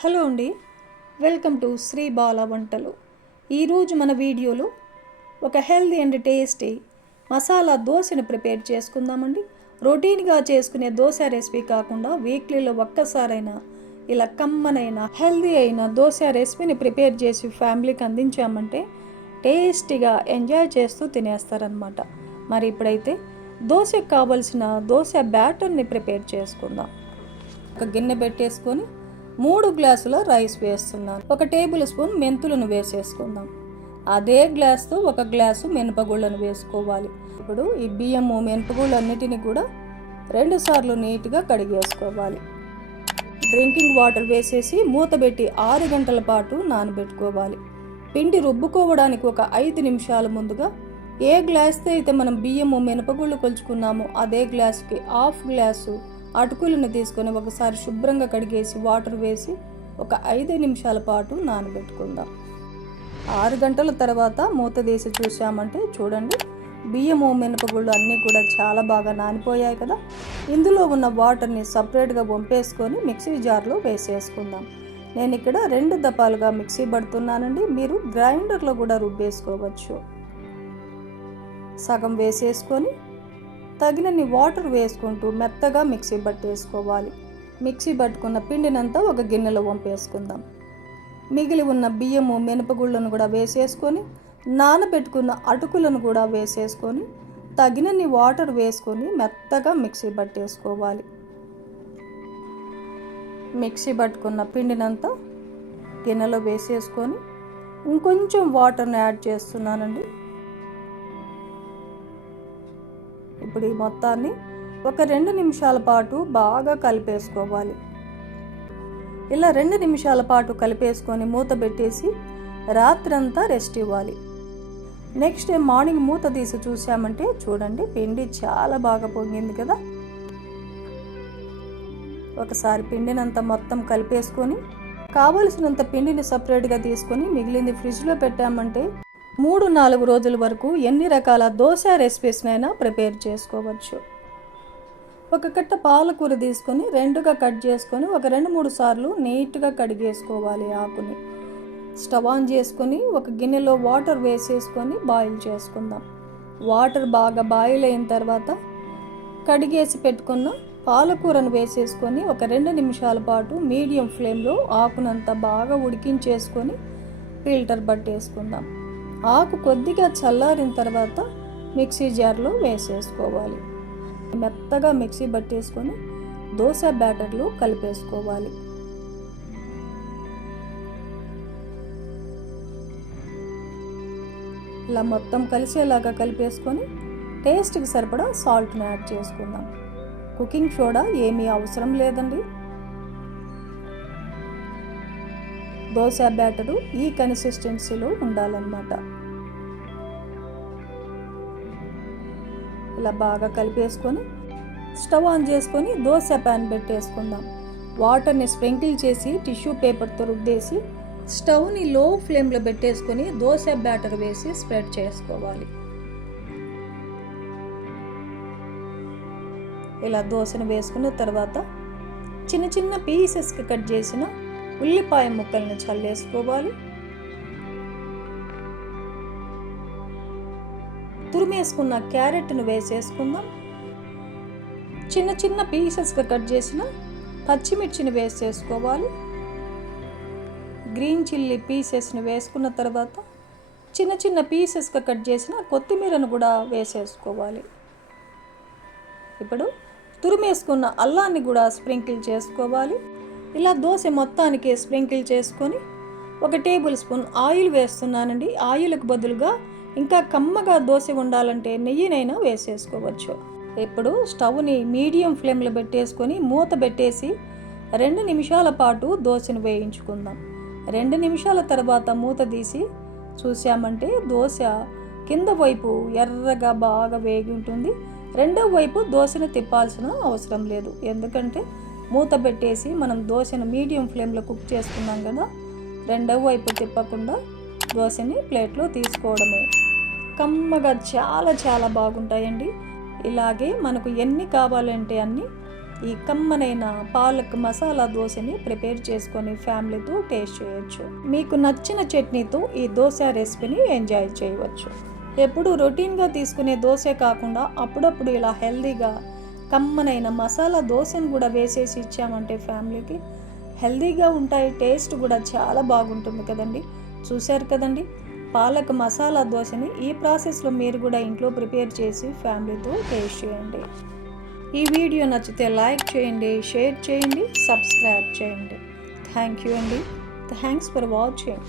Hello అండి. Welcome to Shri బాల వంటలు. ఈరోజు మన వీడియోలో ఒక హెల్దీ అండ్ టేస్టీ మసాలా దోశను ప్రిపేర్ చేసుకుందామండి. రొటీన్గా చేసుకునే దోశ రెసిపీ కాకుండా వీక్లీలో ఒక్కసారైనా ఇలా కమ్మనైన హెల్దీ అయిన దోశ రెసిపీని ప్రిపేర్ చేసి ఫ్యామిలీకి అందించామంటే టేస్టీగా ఎంజాయ్ చేస్తూ తినేస్తారనమాట మరి ఇప్పుడైతే దోశకు కావలసిన దోశ బ్యాటర్ని ప్రిపేర్ చేసుకుందాం. ఒక గిన్నె పెట్టేసుకొని మూడు గ్లాసుల రైస్ వేస్తున్నాను. ఒక టేబుల్ స్పూన్ మెంతులను వేసేసుకుందాం. అదే గ్లాస్తో ఒక గ్లాసు మినపగుళ్ళను వేసుకోవాలి. ఇప్పుడు ఈ బియ్యము మినపగుళ్ళన్నిటిని కూడా రెండుసార్లు నీట్గా కడిగేసుకోవాలి. డ్రింకింగ్ వాటర్ వేసేసి మూత పెట్టి ఆరు గంటల పాటు నానబెట్టుకోవాలి. పిండి రుబ్బుకోవడానికి ఒక ఐదు నిమిషాల ముందుగా ఏ గ్లాస్తో అయితే మనం బియ్యము మినపగుళ్ళు కొలుచుకున్నామో అదే గ్లాసుకి హాఫ్ గ్లాసు అటుకులను తీసుకొని ఒకసారి శుభ్రంగా కడిగేసి వాటర్ వేసి ఒక ఐదు నిమిషాల పాటు నానబెట్టుకుందాం. ఆరు గంటల తర్వాత మూత తీసి చూసామంటే చూడండి బియ్యము మినపగుళ్ళు అన్నీ కూడా చాలా బాగా నానిపోయాయి కదా. ఇందులో ఉన్న వాటర్ని సపరేట్గా వంపేసుకొని మిక్సీ జార్లో వేసేసుకుందాం. నేను ఇక్కడ రెండు దపాలుగా మిక్సీ పడుతున్నానండి మీరు గ్రైండర్లో కూడా రుబ్బేసుకోవచ్చు. సగం వేసేసుకొని తగినన్ని వాటర్ వేసుకుంటూ మెత్తగా మిక్సీ పట్టేసుకోవాలి మిక్సీ పట్టుకున్న పిండినంతా ఒక గిన్నెలో వంపేసుకుందాం. మిగిలి ఉన్న బియ్యము మినపగుళ్ళను కూడా వేసేసుకొని నానబెట్టుకున్న అటుకులను కూడా వేసేసుకొని తగినన్ని వాటర్ వేసుకొని మెత్తగా మిక్సీ పట్టేసుకోవాలి మిక్సీ పట్టుకున్న పిండినంతా గిన్నెలో వేసేసుకొని ఇంకొంచెం వాటర్ని యాడ్ చేస్తున్నానండి. ఇప్పుడు ఈ మొత్తాన్ని ఒక రెండు నిమిషాల పాటు బాగా కలిపేసుకోవాలి. ఇలా రెండు నిమిషాల పాటు కలిపేసుకొని మూత పెట్టేసి రాత్రంతా రెస్ట్ ఇవ్వాలి. నెక్స్ట్ డే మార్నింగ్ మూత తీసి చూసామంటే చూడండి పిండి చాలా బాగా పొంగింది కదా. ఒకసారి పిండినంత మొత్తం కలిపేసుకొని కావలసినంత పిండిని సపరేట్గా తీసుకొని మిగిలింది ఫ్రిడ్జ్లో పెట్టామంటే మూడు నాలుగు రోజుల వరకు ఎన్ని రకాల దోశ రెసిపీస్నైనా ప్రిపేర్ చేసుకోవచ్చు. ఒక కట్ట పాలకూర తీసుకొని రెండుగా కట్ చేసుకొని ఒక రెండు మూడు సార్లు నీట్గా కడిగేసుకోవాలి ఆకుని. స్టవ్ ఆన్ చేసుకొని ఒక గిన్నెలో వాటర్ వేసేసుకొని బాయిల్ చేసుకుందాం. వాటర్ బాగా బాయిల్ అయిన తర్వాత కడిగేసి పెట్టుకున్న పాలకూరను వేసేసుకొని ఒక రెండు నిమిషాల పాటు మీడియం ఫ్లేమ్లో ఆకునంతా బాగా ఉడికించేసుకొని ఫిల్టర్ పట్టేసుకుందాం. ఆకు కొద్దిగా చల్లారిన తర్వాత మిక్సీ జార్లో వేసేసుకోవాలి. మెత్తగా మిక్సీ పట్టేసుకొని దోశ బ్యాటర్లో కలిపేసుకోవాలి. ఇలా మొత్తం కలిసేలాగా కలిపేసుకొని టేస్ట్కి సరిపడా సాల్ట్ని యాడ్ చేసుకుందాం. కుకింగ్ సోడా ఏమీ అవసరం లేదండి. దోశ బ్యాటరు ఈ కన్సిస్టెన్సీలో ఉండాలన్నమాట. ఇలా బాగా కలిపేసుకొని స్టవ్ ఆన్ చేసుకొని దోశ ప్యాన్ పెట్టేసుకుందాం. వాటర్ని స్ప్రింకిల్ చేసి టిష్యూ పేపర్తో రుద్దేసి స్టవ్ని లో ఫ్లేమ్లో పెట్టేసుకొని దోశ బ్యాటర్ వేసి స్ప్రెడ్ చేసుకోవాలి. ఇలా దోశను వేసుకున్న తర్వాత చిన్న చిన్న పీసెస్కి కట్ చేసిన ఉల్లిపాయ ముక్కల్ని చల్లేసుకోవాలి. తురిమేసుకున్న క్యారెట్ను వేసేసుకుందాం. చిన్న చిన్న పీసెస్గా కట్ చేసిన పచ్చిమిర్చిని వేసేసుకోవాలి. గ్రీన్ చిల్లీ పీసెస్ని వేసుకున్న తర్వాత చిన్న చిన్న పీసెస్గా కట్ చేసిన కొత్తిమీరను కూడా వేసేసుకోవాలి. ఇప్పుడు తురిమేసుకున్న అల్లాన్ని కూడా స్ప్రింకిల్ చేసుకోవాలి. ఇలా దోశ మొత్తానికి స్ప్రింకిల్ చేసుకొని ఒక టేబుల్ స్పూన్ ఆయిల్ వేస్తున్నానండి. ఆయిల్కి బదులుగా ఇంకా కమ్మగా దోశ ఉండాలంటే నెయ్యినైనా వేసేసుకోవచ్చు. ఇప్పుడు స్టవ్ని మీడియం ఫ్లేమ్లో పెట్టేసుకొని మూత పెట్టేసి రెండు నిమిషాల పాటు దోశను వేయించుకుందాం. రెండు నిమిషాల తర్వాత మూత తీసి చూసామంటే దోశ కింద వైపు ఎర్రగా బాగా వేగి ఉంటుంది. రెండో వైపు దోశను తిప్పాల్సిన అవసరం లేదు. ఎందుకంటే మూత పెట్టేసి మనం దోశను మీడియం ఫ్లేమ్లో కుక్ చేసుకున్నాం కదా రెండవ వైపు తిప్పకుండా దోశని ప్లేట్లో తీసుకోవడమే. కమ్మగా చాలా చాలా బాగుంటాయండి. ఇలాగే మనకు ఎన్ని కావాలంటే అన్ని ఈ కమ్మనైన పాలక్ మసాలా దోశని ప్రిపేర్ చేసుకొని ఫ్యామిలీతో టేస్ట్ చేయొచ్చు. మీకు నచ్చిన చట్నీతో ఈ దోశ రెసిపీని ఎంజాయ్ చేయవచ్చు. ఎప్పుడు రొటీన్గా తీసుకునే దోశ కాకుండా అప్పుడప్పుడు ఇలా హెల్దీగా కమ్మనైన మసాలా దోశను కూడా వేసేసి ఇచ్చామంటే ఫ్యామిలీకి. హెల్దీగా ఉంటాయి టేస్ట్ కూడా చాలా బాగుంటుంది కదండి. చూశారు కదండి? పాలక్ మసాలా దోశని ఈ ప్రాసెస్లో మీరు కూడా ఇంట్లో ప్రిపేర్ చేసి ఫ్యామిలీతో టేస్ట్ చేయండి. ఈ వీడియో నచ్చితే లైక్ చేయండి షేర్ చేయండి సబ్స్క్రైబ్ చేయండి. థ్యాంక్ యూ అండి. Thanks for watching.